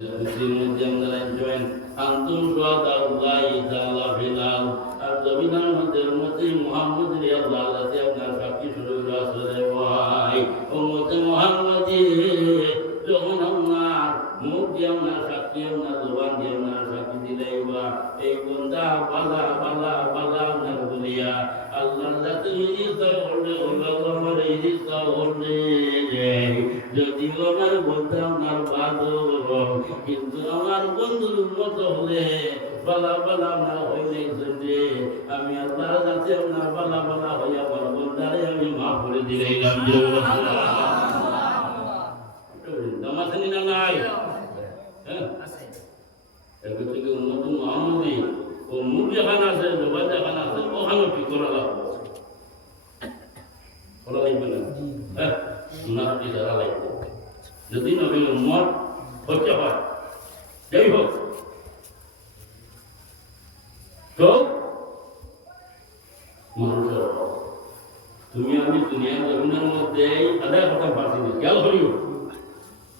Muslimin yang melanjutkan antum syuhadallahi ta'ala final al-zaminal mati Muhammad radhiyallahu anhu dan fakir Rasulullah umat Muhammadi dohonanna mudiyana sakiyana duwandiyana sakidilaiwa bunda bala narulia Allah lati Allah maridi sahurne যদি আমার বন্ধু আমার বাদর কিন্তু আমার বন্ধুর মতো হলে বালা না হইলে যে আমি আল্লাহর কাছে আপনার বালা হয়ে আমার বন্ধারে আমি মাফ করে দিলাম নামাজ না নাই হ্যাঁ এরকম থেকে উন্নত মুহাম্মদি ও মুখ এখানে আছে জবান এখানে আছে ওখানে কি করা লাগবে হ্যাঁ সুন্নাহ কি করা লাগবে যদি নবীর উম্মত হতে হয় যাই হোক তো মানুষের তুমি আমি দুনিয়ার জমিনের মধ্যে আদায় করতে পারছি না খেয়াল করিও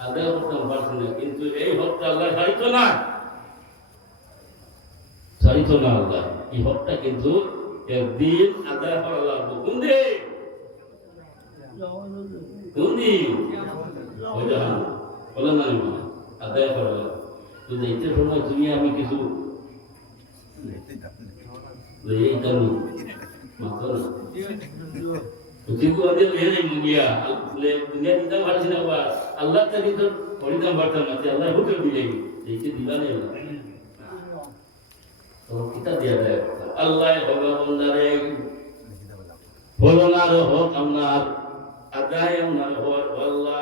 আদায় করতে পারছি না কিন্তু এই হকটা আল্লাহ ছাড়িত না আল্লাহ এই হকটা কিন্তু একদিন আদায় করা লাগবে কোন দিন বলে না আদায় করা লাগবে তো দেখতে সময় তুমি আমি কিছু আল্লাহ কিন্তু পরিণাম বার্তা মাতে আল্লাহ হুকুম দিলে দেখতে দিবা নেই কিতাব দিয়া দেয় আল্লাহ ভগবানদারে বলনার হোক আপনার আদায় আপনার হোক আল্লাহ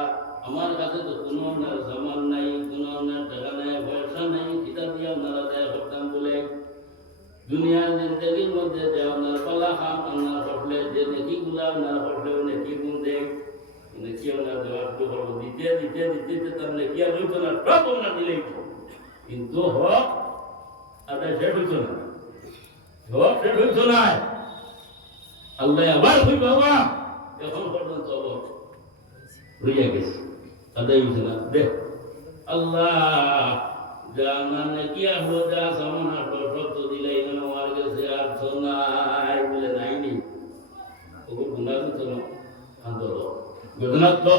আমার কাছে তো কোনো আপনার সামান নাই কোনো আপনার টাকা নাই পয়সা নাই কিতাব দিয়ে আপনার আদায় করতাম বলে দুনিয়ার জিন্দগির মধ্যে যে আপনার পালা খাম আপনার হটলে যে নেকিগুলো আপনার হটলে নেকি গুণ দেখ নেকি আপনার দেওয়ার করবো দিতে তার নেকি আর হইতো না সব আপনার দিলেই কিন্তু হক আদায় শেষ হইতো না হক শেষ হইতো না আল্লাহ আবার হই বাবা এখন পর্যন্ত রইয়া গেছে আদায় হইতো না দেখ আল্লাহ জানান কি আসলো যা সামন আসলো সত্য দিলে এখানে আমার কাছে আর তো নাই বলে নাইনি ওগুলো গুণা তো আন্দোলন গুণা তো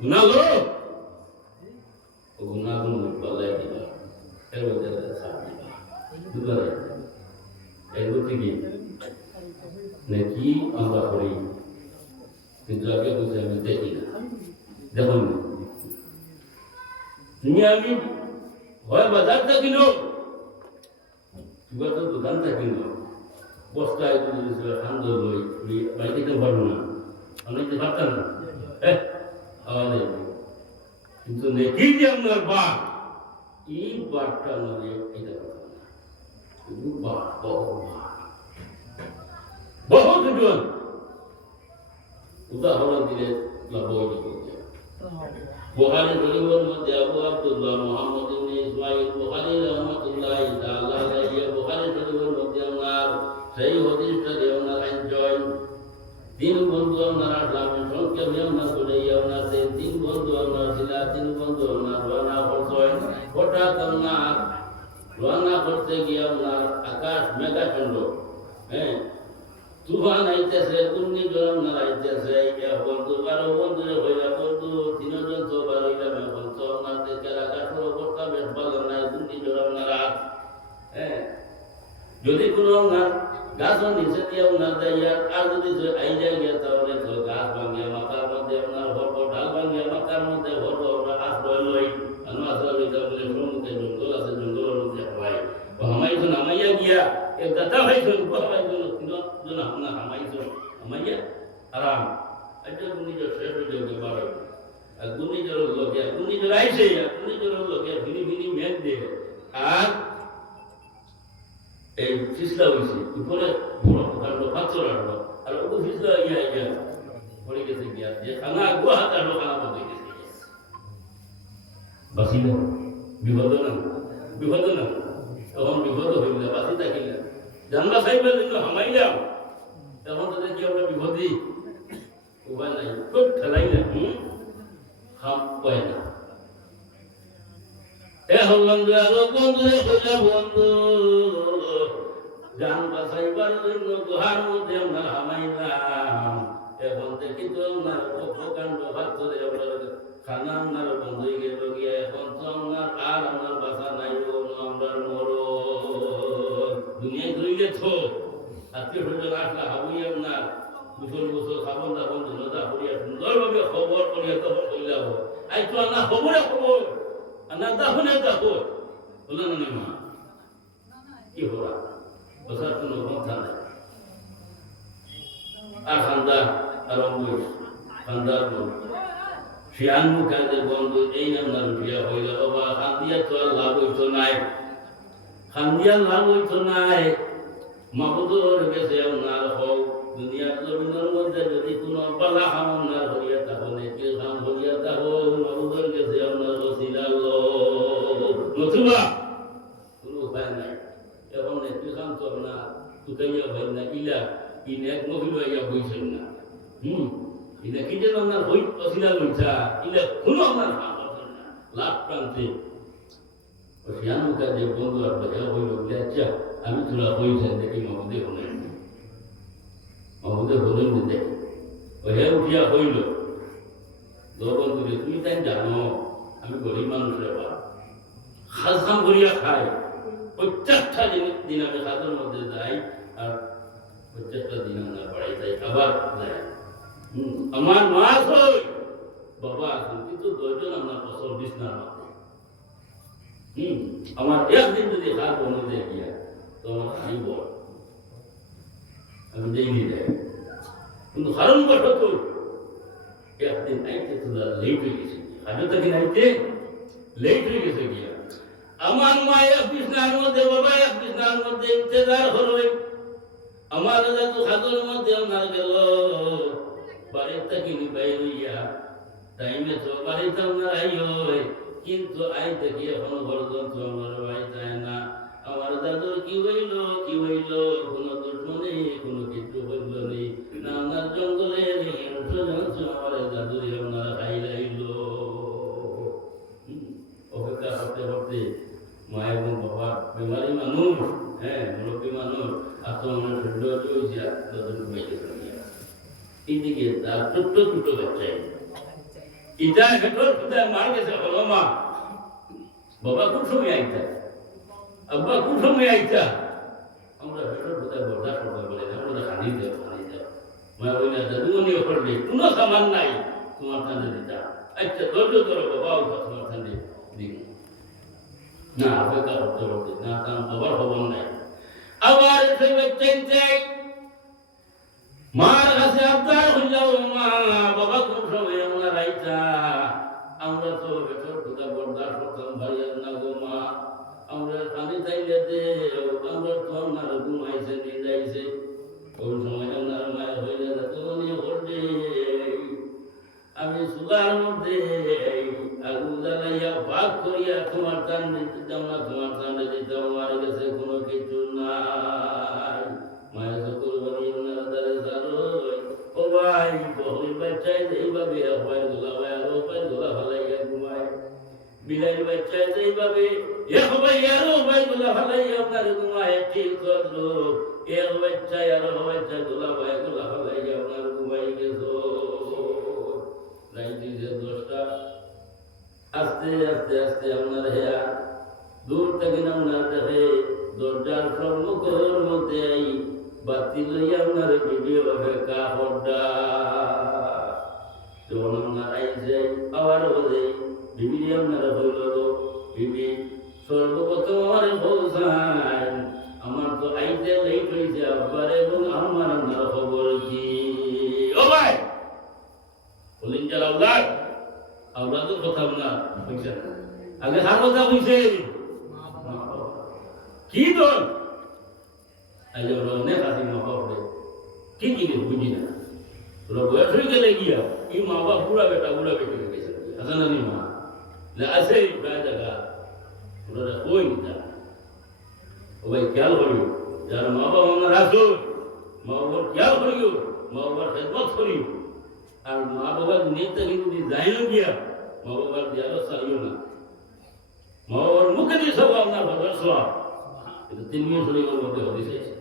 গুণা লো ও গুণা গুণ পালাই দিবা এর মধ্যে সাথ দিবা দুবারে এর মধ্যে কি নাকি আমরা করি কিন্তু আগে বুঝে আমি দেখি না দেখুন তুমি আমি হয় বাজার থাকিল কিবা তো দোকান থাকিল বস্তায় ঠান্ড লই বাড়িতে পারবো না অনেকে পারতাম না আমাদের কিন্তু নেকি যে আপনার বাঘ এই বাঘটা আমাদের এটা বহুত জন উদাহরণ দিলে লাভ বুখারী শরীফের মধ্যে আবু আব্দুল্লাহ মুহাম্মদ ইবনে ইসমাঈল বুখারী রাহমাতুল্লাহি তাআলা আলাইহি বুখারী শরীফের মধ্যে ওনার সেই হাদিসটা দেওয়ার আইনজয় তিন বন্ধু ওনার ইসলামের সংক্ষেপে ওনার করে ওনার তিন বন্ধু ওনার ছিল তিন বন্ধু ওনার রওনা করছেন হঠাৎ ওনার রওনা করতে গিয়ে ওনার আকাশ মেঘাখণ্ড হ্যাঁ তুফান আইতেছে ঘূর্ণিঝড় ওনার আইতেছে বন্ধু বারো বন্ধুরে হইলা বন্ধু তিনজন তো বারো হইলাম এখন তো ওনার দেশের আকাশের অবস্থা বেশ ভালো নাই ঘূর্ণিঝড় ওনারা হ্যাঁ যদি কোনো ওনার গাছও নিচে দিয়ে ওনার যাইয়া আর যদি আই যাই গিয়া তাহলে তো গাছ ভাঙিয়া মাথার মধ্যে ওনার হরব ঢাল ভাঙিয়া মাথার মধ্যে হরব ওরা আশ্রয় লই আশ্রয় লইতে বলে সমুদ্রে জঙ্গল আছে জঙ্গলের মধ্যে হওয়াই হামাইছুন হামাইয়া গিয়া এক দাদা ভাইছুন হামাইছুন তিনজন আপনার হামাইছুন হামাইয়া আরাম আচ্ছা ঘূর্ণিঝড় শেষ হয়ে যাবে বারো আর ঘূর্ণিঝড়ের লোকে ঘূর্ণিঝড় আইসে ঘূর্ণিঝড়ের লোকে ভিনি মেঘ দিয়ে আর এই ফিসলা হয়েছে উপরে বড় কাণ্ড পাথর আসলো আর ওকে ফিসলা ইয়া পড়ে গেছে গিয়া যে খানা গুহাত আসলো খানা বন্ধ গেছে বাসি না বিপদ না তখন বিপদ হইলে বাসি থাকিলে জানলা সাইবের জন্য হামাইলাম তখন তাদের কি আমরা বিপদী উপায় নাই খুব ঠেলাই না খাম পায় না এখন বন্ধু আরো বন্ধু হইলা বন্ধু জান বাঁচাইবার জন্য গুহার মধ্যে আমরা হামাইলাম। এখন দেখি তো আমার প্রকাণ্ড ভাত ধরে আপনার খানা আপনার বন্ধ হয়ে গেল গিয়া। এখন তো আপনার আর আপনার বাসা নাই, আমরা মরো দুনিয়ায় ধরিলে তো আত্মীয় স্বজন আসলে হাবুই আপনার গোসল গোসল খাবন দাবন ধন্যতা করিয়া সুন্দরভাবে খবর করিয়া তখন করিলাম। আই তো আনা খবরে খবর আনা দাহনে দাহর বললেন না মা কি হরা বসার কোনো কথা নাই। আর খান্দা আরম্ভ খান্দার শিয়ানু কাজে বন্ধু এই আপনার বিয়া হইল বাবা খান্দিয়া তো আর লাভ হইতো নাই, খান্দিয়া লাভ হইতো নাই। মাহুদুর গেছে আপনার হোক দুনিয়ার জমিনের মধ্যে যদি কোনো পালা খামন না হরিয়া তাহলে কি খাম হরিয়া তাহল মাহুদুর গেছে আপনার রসিলাল নতুবা কোনো উপায় নাই। এখন একটু খাম তো আপনার তুকাইয়া হয় না ইলা ইন এক মহিলা ইয়া বইছেন না ইলা কি যেন আপনার হই রসিলাল হইছা ইলা কোনো আপনার খাম হচ্ছেন না লাভ প্রান্তে শিয়ানু কাজে বন্ধু আর বাজা হইল আচ্ছা আমি তোরা হয়েছেন দেখি মাহুদে হলেন মাহুদে হলেন দেখি ওহে উঠিয়া হইল দোকান করে তুমি তাই জানো আমি গরিব মানুষের বা খাস খাম করিয়া খাই প্রত্যেকটা দিন আমি খাতের মধ্যে যাই আর প্রত্যেকটা দিন আমরা বাড়াই যাই আবার যাই। আমার মাস হই বাবা আছেন কিন্তু দুজন আমরা ফসল বিছনার মধ্যে আমার একদিন যদি খাত বন্ধে গিয়া তো আমার খাই বল আমি দেইনি দেয় কিন্তু কারণ বসত একদিন আইতে তোরা লেট হয়ে গেছে হাজর থেকে নাইতে লেট হয়ে গেছে গিয়া আমার মা এক বিছনার মধ্যে বাবা এক বিছনার মধ্যে ইন্তজার হলই আমার দাদু খাতর মধ্যে আমার গেল বাড়ির থেকে বাইর হইয়া টাইমে তো বাড়িতে আমার আই কিন্তু আই দেখি এখন পর্যন্ত আমার ভাই যায় না। আমার দাদুর কি হইল কোনো দুশ্মনী কোনো কিছু হইল নেই না আমার জঙ্গলে আমার দাদুর আপনার খাই লাইল অপেক্ষা করতে করতে মা এবং বাবা বেমারি মানুষ মুরব্বী মানুষ আর তো আমার শরীর চলছে দাদুর ঘুমাইতে এইদিকে তার ছোট্ট ছোট্ট বাচ্চাই ইটা ভেতর কোথায় মার গেছে হলো মা বাবা খুব সময় আইতা আব্বা খুব সময় আইতা আমরা ভেতর কোথায় বর্দা করতে বলে আমরা খানি দেব মা ওই না দাদুমনি করলে কোনো সামান নাই তোমার কাছে দিতা আচ্ছা ধৈর্য ধরো বাবা ওটা তোমার কাছে দিন না অপেক্ষা করতে করতে না কারণ বাবার খবর নাই আবার সেই বাচ্চাই মার কাছে আবদার হইলাও মা বাবা খুব সময় আমরা রাইতা আমরা তো ভেতর কোথা বরদাস্ত করতাম ভাইয়ার না গো মা আমরা পানি চাইলে দে আমরা তো আপনার ঘুমাইছে নিয়ে ওই সময় আপনার মায়ের হইলে তুমি হলে আমি সুগার মধ্যে আগুন জ্বালাইয়া ভাগ করিয়া তোমার টান দিতাম না তোমার টানে দিতাম আমার কাছে কোনো কিছু নাই মায়ের সকল বাড়ি আপনার দ্বারে সারো ও ভাই বহুল বাচ্চাই এইভাবে হয় গোলা ভাই আরো ভাই গোলা ভালাইয়া ঘুমায় বিলাই বাচ্চাই এইভাবে এক ভাই আরো ভাই গোলা ভালাইয়া আপনার ঘুমায় ঠিক করলো এক বাচ্চাই আরো বাচ্চা গোলা ভাই গোলা ভালাইয়া আপনার ঘুমাই গেছো রাইতে 10টা আস্তে আস্তে আস্তে আপনার হেয়া দূর থেকে আপনার দেখে দরজার সম্মুখের মধ্যে বাতি লইয়া আপনার ভিডিও অপেক্ষা হড্ডা যখন আপনার আইসে আবার বলে বিবি আপনার হইল বিবি সর্বপ্রথম আমার বলছেন আমার তো আইতে লেট হয়েছে আবার এবং আমার আপনার খবর কি ও ভাই বলেন যারা আল্লাহ আল্লাহর কথা আপনার বুঝছেন আগে হার কথা বুঝছে কি দল আজ ওরা অনেক আছে মা বাপ কি কি বুঝি না ওরা বয়স হয়ে গেলে গিয়া এই মা বাপ বুড়া বেটি হয়ে গেছে আছে না মা আছে প্রায় জায়গা ওরা কই নিতা ও ভাই খেয়াল করিও যার মা বাপ আমরা রাখো মা বাবার খেয়াল করিও মা বাবার খেদমত করিও আর মা বাবার নেতা কিন্তু যায় না গিয়া মা বাবার দিয়ারও চাইও না মা বাবার কেজি সব আপনার ফজর সব, কিন্তু 3 মিনিট শরীরের মধ্যে হদিস আছে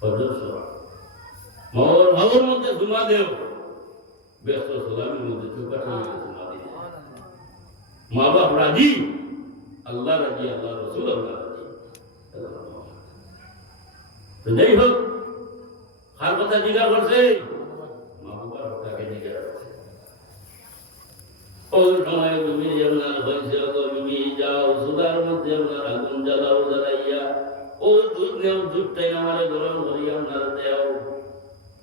ফজর সব। মহর ভাবের মধ্যে ঘুমা দেও, ব্যস্ত সালামের মধ্যে চুপাটা ঘুমা দিতে। মা বাপ রাজি, আল্লাহ রাজি, আল্লাহ রসুল আল্লাহ রাজি। তো যাই হোক, কার কথা জিজ্ঞাসা করছে? মা বাবার কথাকে জিজ্ঞাসা করছে। ওই সময় বিবি আপনার হয়েছে, বিবি যাও সুদার মধ্যে আপনার আগুন জ্বালাও, জ্বালাইয়া ও দুধ নেও, দুধটাই আমার গরম করিয়া আপনার দেও।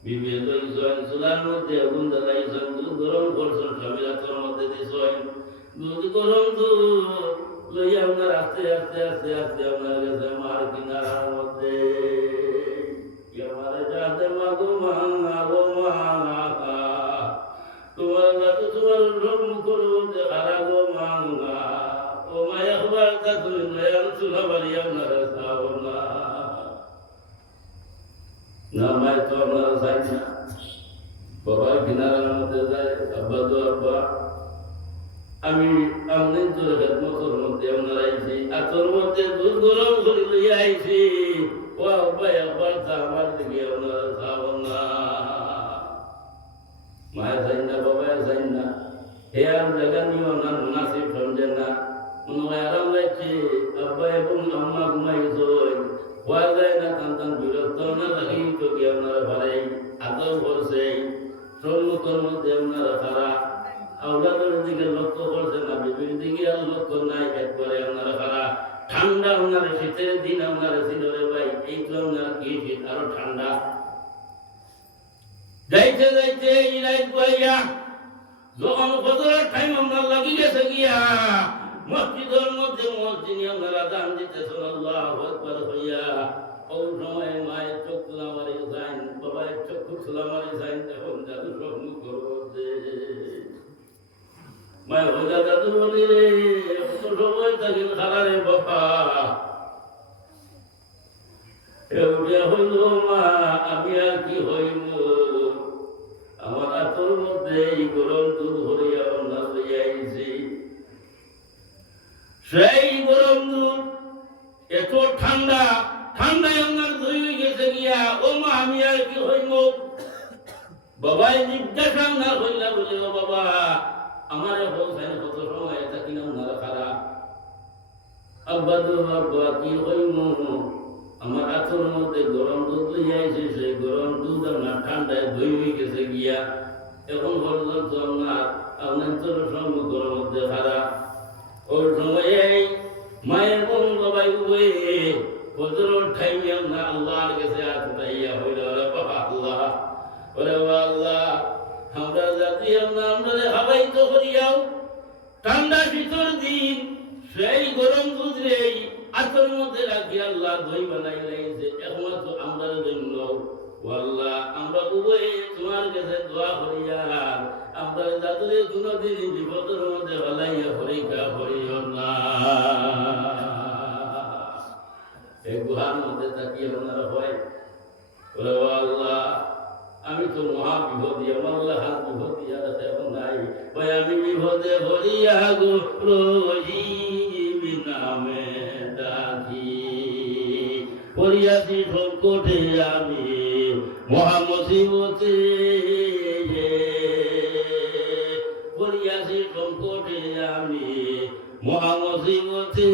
বিবি লইছেন সুদার মধ্যে আগুন জ্বালাইছেন, দুধ গরম করছেন, স্বামীর হাতের মধ্যে দিয়েছেন দুধ, গরম দুধ লইয়া আপনার আস্তে আস্তে আস্তে আস্তে আপনার কাছে মার কিনারার মধ্যে আমার যাতে মাগো মাঙা গো মাঙা, তোমার যাতে তোমার মুখের মধ্যে হারা গো মাঙা, ও মায়া হবার তা তুমি নয়াল চুলা বাড়ি আপনারা খাও না। না মায় তো আপনারা চাই না, বাবার কিনারার মধ্যে যায়, আব্বা তো আব্বা আমি আমদিন তোর খেদমতের মধ্যে আপনারা আইছি, আর তোর মধ্যে দুধ গরম করে লইয়া আইছি, ও আব্বা একবার তা আমার দিকে আপনারা খাও না। মায়ের চাই না, বাবায় চাই না, হে আর জায়গা নিয়ে ওনার মুনাসিব সমঝেন না, মনে হয় আরাম লাগছে, আব্বা এবং আম্মা ঘুমাইছ, হওয়া যায় না, কান্তান বিরক্ত না লাগি তো কি আপনারা ভালাই আদর করছে, সম্মুখের মধ্যে আপনারা খারা, আওলাদের দিকে লক্ষ্য করছে না, বিবির দিকে আর লক্ষ্য নাই, একবারে আপনারা খারা। ঠান্ডা আপনার শীতের দিন আপনারা ছিল রে ভাই, এই তো আপনার কি শীত, আরো ঠান্ডা। যাইতে যাইতে এই রাত বইয়া যখন ফজরের টাইম আপনার লাগি গেছে গিয়া, মসজিদের মধ্যে মসজিদে আপনারা দান দিতেছেন আল্লাহু আকবার হইয়া, ওই সময় মায়ের চোখ খোলা মারি যান, বাবার চোখ খোলা মারি যান, এখন জাদু সব মুখ করছে। মায় হইলা দাদু বলি রে, কত সময় থাকেন খালা রে বাবা, এউটা হইল মা, আমি আর কি হইব, আমার আতর মধ্যে এই গরম দুধ ভরিয়া অন্য লইয়া আইছি, সেই গরম দুধ এত ঠান্ডা, ঠান্ডায় আপনার ধুই হয়ে গেছে গিয়া, ও মা আমি আর কি হইব। বাবাই জিজ্ঞাসা না হইলা বলে, ও বাবা আমার হোসেন কত সময় এটা কিনা আপনারা খারা, আব্বা তো আব্বা কি হইব, আমার আতর মধ্যে গরম দুধ লইয়া আইছে, সেই গরম দুধ আপনার ঠান্ডায় ধুই হয়ে গেছে গিয়া, এখন পর্যন্ত আপনার তোর সম্মুখের মধ্যে খারা। ওই সময় মায়ের বোন বাবাই উভয়ে ফজরের টাইমে আপনার আল্লাহর কাছে আটকাইয়া হইল, ওরে বাবা আল্লাহ, ওরে আল্লাহ, আমরা জাতি আমরা হাবাইতে করিয়াও ঠান্ডা শীতর দিন সেই গরম দুধ রে আতর মধ্যে রাখি আল্লাহ দই বানাই লাইছে, একমাত্র আমরা জন্য আল্লাহ আমরা উভয়ে তোমার কাছে দোয়া করিয়া আমরা জাতুরে কোনদিন বিপদের মধ্যে ফেলাইয়া পরীক্ষা করিও না। এই গুহার মধ্যে তাকিয়ে আপনারা হয়, আল্লাহ আমি তো মহা বিপদী, আমার হাত বিপদী আর এখন নাই ভাই, আমি বিপদে ভরিয়া গো রোজি নামে ডাকি, পড়িয়াছি সংকটে আমি মহা মুসিবতে, পড়িয়াছি সংকটে আমি মহা মুসিবতে,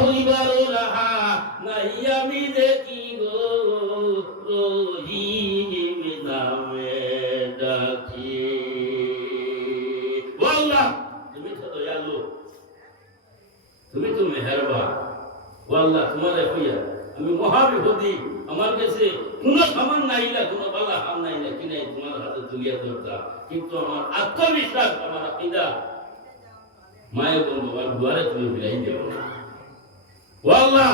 হইবার রাহা নাই আমি দেখি গো রহিম নামে ডাকি। আল্লাহ তুমি তো দয়ালু, তুমি তো মেহেরবান, আল্লাহ তোমারে হইয়া আমি মহা বিপদী, আমার কাছে কোনো সামান নাই না, কোনো বালা হাম নাই না, কি নাই তোমার হাতে তুলিয়া ধরতাম, কিন্তু আমার আত্মবিশ্বাস, আমার আকীদা মায়ের বোন বাবার দুয়ারে তুমি ফিরাই দেও না। আল্লাহ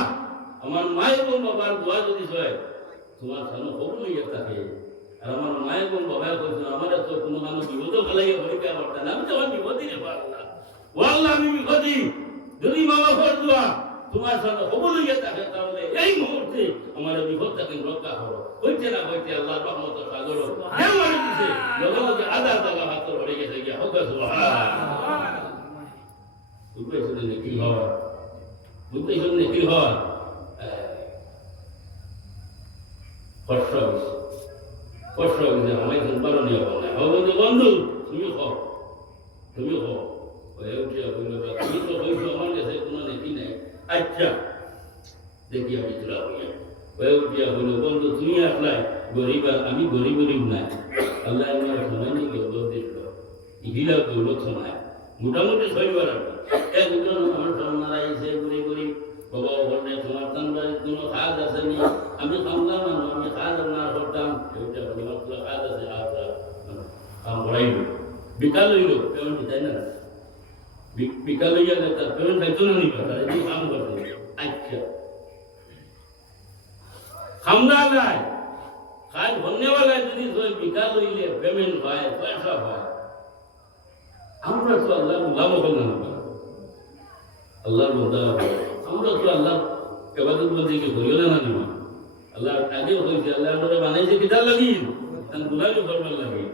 আমার মায়ের বোন বাবার দোয়া যদি হয় তোমার সামনে কবুল হইয়া থাকে, আর আমার মায়ের বোন বাবা বলছেন আমার তো কোনো মানুষ বিপদ ফেলাইয়া পরীক্ষা করতেন, আমি তো আমার বিপদই রে আল্লাহ, আল্লাহ আমি বিপদী, যদি মা বাবার দোয়া তোমার সামনে কবুল হইয়া থাকে, তাহলে এই মুহূর্তে আমার বিপদটাকে রক্ষা করো, হইতে না হইতে আল্লাহ রহমত সাগর দিছে, লগে লগে আধা জায়গা হাত ধরে গেছে গিয়া হোক বুঝতে শুনে কি হয় বুঝতে শুনে কি হয় কষ্ট হয়েছে আমায় পালনীয় বলে বন্ধু বন্ধু তুমি হও তুমি হও হয়ে উঠিয়া বলল তুমি তো হয়েছ আমার কাছে কোনো নেকি নেই আচ্ছা দেখি আমি তোরা হইয়া হয়ে উঠিয়া বলল বন্ধু তুমি আসলাই গরিব আমি গরিব নাই আল্লাহ আমার সময় নেই গৌরব দিল ইহিলা গৌরব সময় মোটামুটি ছয়বার একজন আমার সন্ন্যারাইছে ঘুরে ঘুরি বাবা বললে তোমার তানবাড়ির কোনো কাজ আছে নি আমি খামলাম আমি কাজ না করতাম কাজ আছে কাম করাইল বিকাল হইল পেমেন্ট তাই না বিকাল হইয়া তার পেমেন্ট খাইতো না নিবা তার এই কাম করতে আচ্ছা খামলা নাই কাজ ধন্যবাদ যদি বিকাল হইলে পেমেন্ট হয় পয়সা হয় আমরা তো আল্লাহ লাভ করলাম আল্লাহর বন্ধা আমরা তো আল্লাহ ইবাদত বন্দেগি করিও না নিমা আল্লাহ আগে হইছে আল্লাহ আমরা বানাইছে কিতাব লাগি তান গুলামি করবার লাগে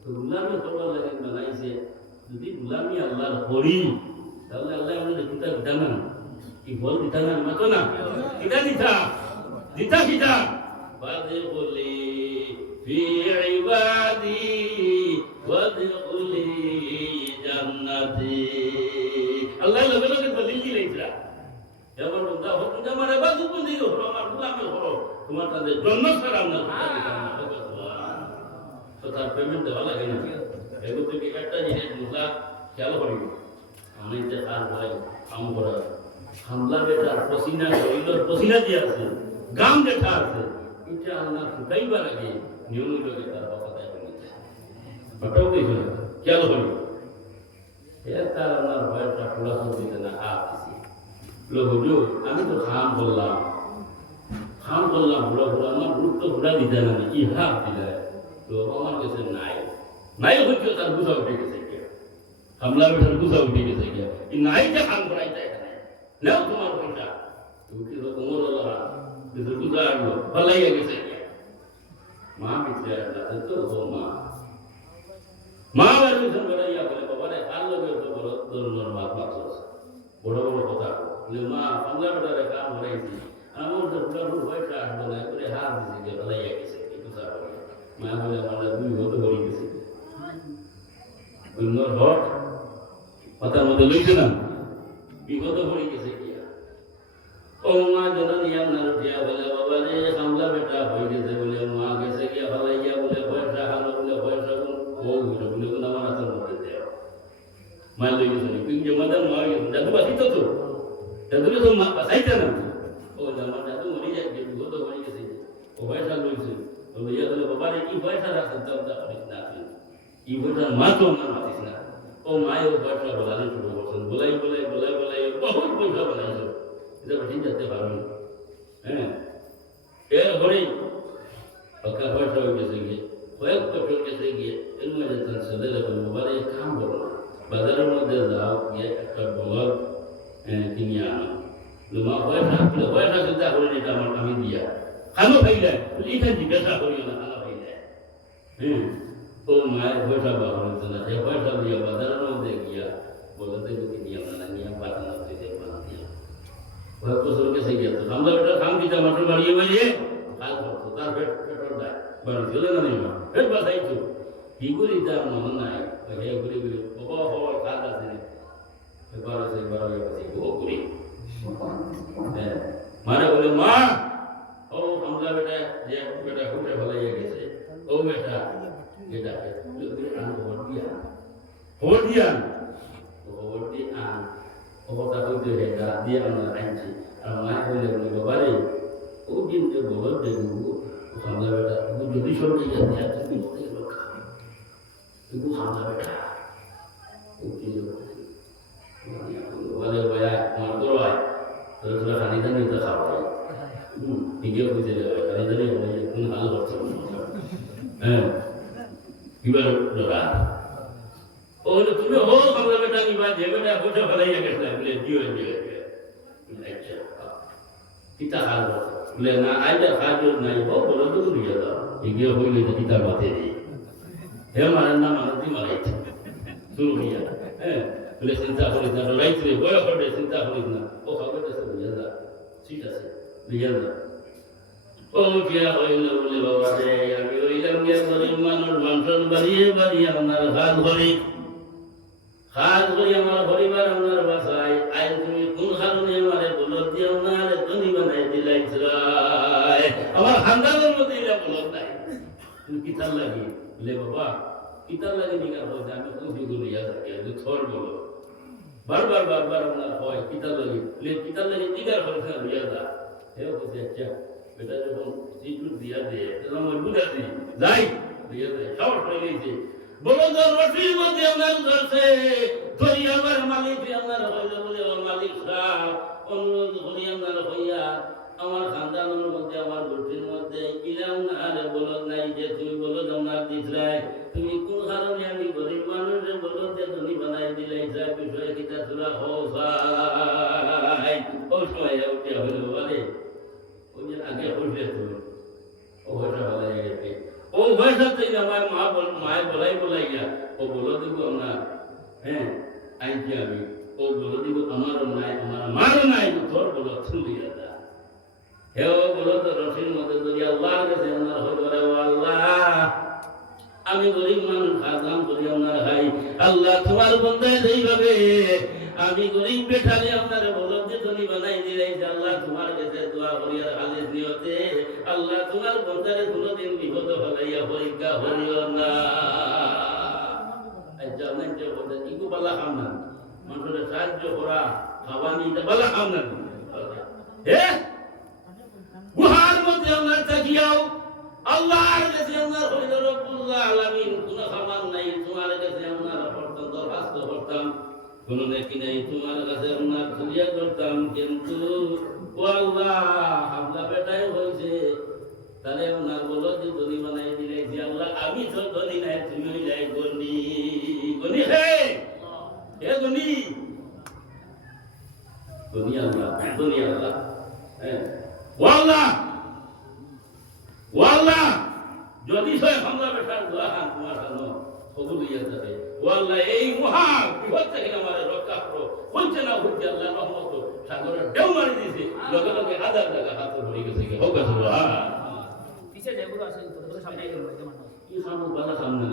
তো গুলামি করবার লাগে বানাইছে যদি গুলামি আল্লাহর করি তাহলে আল্লাহ আমাদের কিতাব দিতা না কি বল দিতা না মাতো না কিতাব দিতা কিতাব ফাদখুলি ফি ইবাদি ওয়াদখুলি জান্নাতি আল্লাহ লগে লগে দলিল দিলেইরা যেমন বন্ধা হুকুম আমার ইবাদত বন্দেগি হলো আমার গোলামি হলো তোমার তাদের জন্ম ছাড়াও না তো তার পেমেন্ট দেওয়া লাগে না এগুলো থেকে একটা জিনিস মুসা খেয়াল করি আমি যে কাজ হয় কাম করা হামলা বেটার পসিনা শরীরের পসিনা দিয়ে আছে গাম যেটা আছে এটা আল্লাহ শুকাইবার আগে নিয়মিত তার কথা দেয় ওটাও কিছু না খেয়াল করি তার আমার ভয়টা খোলা দিতে না হুজুর আমি তো খাম বললাম বুড়া আমার গুরুত্ব ঘোরা দিতে না কি হাত দিলে তো আমার কাছে নাই হচ্ছে তার গুছা উঠে গেছে হামলা বেটার গুছা উঠে গেছে নাই যে খাম করাইতে এখানে নাও তোমার পয়সা তুমি কি কোমর গুছা আনলো ভালাইয়া গেছে মা মিত্রে তো মা বাড়ি বেড়াইয়া বলে বাবারে কার লোক ধরনের মাত মাত্র বড় বড় কথা মা বাংলা বেটারে কাম হরাইছি আমার তো পুরো পয়সা আসবে না করে হাত দিছি যে ভালাইয়া গেছে মা বলে আমার দুই হতে হয়ে গেছে অন্যর হট কথার মধ্যে লইছে না বিপদ হয়ে গেছে ও মা জননী আপনার দিয়া বলে বাবা রে হামলা বেটা হয়ে গেছে বলে মা গেছে গিয়া ভালাইয়া বলে পয়সা হালো বলে পয়সা বলে আমার হাতের মধ্যে দেওয়া মা লই গেছে কিন্তু মাদার মা গেছে দাদু বাসিত তো দাদুরে তো মা বাসাইতে না ও আমার দাদু মরে যায় বিপদ হয়ে গেছে ও পয়সা লইছে তো লইয়া বলে বাবা রে কি পয়সা রাখছেন তাও তা করিস না এই পয়সা মা তো আমার মাতিস না ও মায়ের পয়সা বলানি শুরু করছেন বলাই বহুত পয়সা বানাইছো এটা ঠিক যেতে পারবেন হ্যাঁ এরপরে পক্কা পয়সা হয়ে গেছে গিয়ে কয়েক বছর গেছে গিয়ে এর মধ্যে তার ছেলেরা বলবো বারে কাম করো বাজারের মধ্যে যাও গিয়ে একটা বলদ কিনে আনো মা পয়সা চিন্তা করে এটা আমার আমি দিয়া খানো খাইলে এখানে জিজ্ঞাসা করিও না খানো খাইলে ও মায়ের পয়সা বাবা হচ্ছে না সে পয়সা দিয়া বাজারের মধ্যে গিয়া বলতে কিনে আনো না নিয়ে পাঠানো দিতে বানা দিয়া কয়েক বছর গেছে গিয়া তো আমরা ওটা খাম দিতে মাটর বাড়িয়ে বাড়িয়ে কাজ করতো তার পেটর দেয় বাড়ি চলে না নেই পেট বাসাইতো কি করি তার মনে নাই হে ঘুরে ঘুরে বাবা হওয়ার কাজ আছে বারো বাসি ও করি মারে বলে মা ও আমরা বেটা যে বেটা ঘুরে ভালাইয়া গেছে ও বেটা যেটা ভোট দিয়া কথা হইতে হেটা দিয়ে আমরা আনছি আর মায় বলে বলে বাবারে ও দিন যে বল দেখবো আমরা বেটা যদি সরকারি যাতে কিন্তু আমরা বেটা বলে ভাইয়া আমার তো ভাই তোরা খানি দানি তো খাওয়া ঠিকই বুঝে যাবে খানি দানি কোন ভালো করছে হ্যাঁ কিবার দাদা ও তুমি হো আমরা বেটা কিবা যে বেটা পয়সা ফেলাইয়া গেছে বলে দিও আচ্ছা কিতা হাল বলে না আইটা কাজও নাই হো বলো তো দিয়ে দাও এগিয়ে হইলে তো কিতা বাতে দিই হে মারেন না মানুষ মারাইছে শুরু হইয়া হ্যাঁ বলে চিন্তা করিস না রাইতে বয় হবে চিন্তা করিস না ও খবর আছে বুঝে যা ঠিক আছে বুঝে যা ও কিয়া হইল বলে বাবা রে আমি হইলাম গিয়া গরিব মানুষ মানুষের বাড়িয়ে বাড়িয়ে আমার হাত ধরি আমার পরিবার আমার বাসায় আই তুমি কোন কারণে আমারে বলদ দিও না রে ধনী বানাই দিলাইছরায় আমার খানদানের মধ্যে এটা বলদ নাই তুমি কিতার লাগি বলে বাবা কিতার লাগি নিকার হইছে আমি খুশি করিয়া থাকি আমি থর বলো বারবার আপনার হয় কিতার লাগি বলে কিতার লাগি নিকার হইছে হইয়া যা হেও কইছে আচ্ছা বেটা যখন সিটু দিয়া দে তখন আমি বুঝা দিই যাই দিয়া দে সব হয়ে গেছে বলদ রশির মধ্যে আমার ধরছে ধরি আমার মালিক আমার হইল বলে আমার মালিক সাহেব অনুরোধ করি আমার হইয়া আমার খানদানের মধ্যে আমার গোষ্ঠীর মধ্যে কিরাম না আরে বলদ নাই যে তুমি বলদ আমার দিছলাই তুমি কোন কারণে আমি গরিব মানুষের বলদ যে ধনী বানাই দিলে যা বিষয়ে কিতা তোরা হোসাই ও সময় উঠে হইল বলে ওই যে আগে হইলে তুমি ও হইটা ভালো গেছে ও ভয়সা থেকে আমার মায় বলাইয়া ও বলো দিব না হ্যাঁ আইছি আমি ও বলো দিব আমারও নাই আমার মারও নাই তোর বলো শুনিয়া দা হে ও বলো তো রশির মধ্যে যদি আল্লাহর কাছে আমার হয়ে করে ও আল্লাহ আমি গরিব মানুষ খাদাম করি আপনার ভাই আল্লাহ তোমার বন্ধায় এইভাবে আমি গরিব বেঠারে আপনার বলো যে ধনী বানাই দিলে আল্লাহ তোমার কাছে দোয়া করি আর হাদিস নিয়তে আল্লাহ তোমার বন্ধারে কোনোদিন বিপদ ফলাইয়া পরীক্ষা হইও না জানেন যে বলতে ইগু বালা খাম না মানুষের সাহায্য করা খাওয়ানি বালা খাম না হে গুহার মধ্যে আমরা তাকিয়াও আল্লাহর কাছে আমরা হইল রব্বুল আলামিন কোন খাবার নাই তোমার কাছে আমরা পড়তাম দরখাস্ত করতাম কোন নেকি নাই তোমার কাছে আমরা খুলিয়া করতাম কিন্তু ও আল্লাহ আমরা বেটাই হয়েছে তাহলে ওনার বলো যে ধনী বানাই দিলে যে আল্লাহ আমি তো ধনী নাই তুমি যাই গনি গনি হে গনি গনি আল্লাহ হ্যাঁ ওয়াল্লাহ যদি সয় আমরা বেটার দোয়া খান তোমার জানো কবুল হইয়া যাবে ওয়াল্লাহ এই মহা বিপদ থেকে আমার রক্ষা করো হচ্ছে না হচ্ছে আল্লাহ রহমত সাগরের ঢেউ মারি দিয়েছে লগে লগে হাজার টাকা হাত ধরে গেছে হোক আছে পিছে যেগুলো আছে সামনে কি সামনে বালা সামনে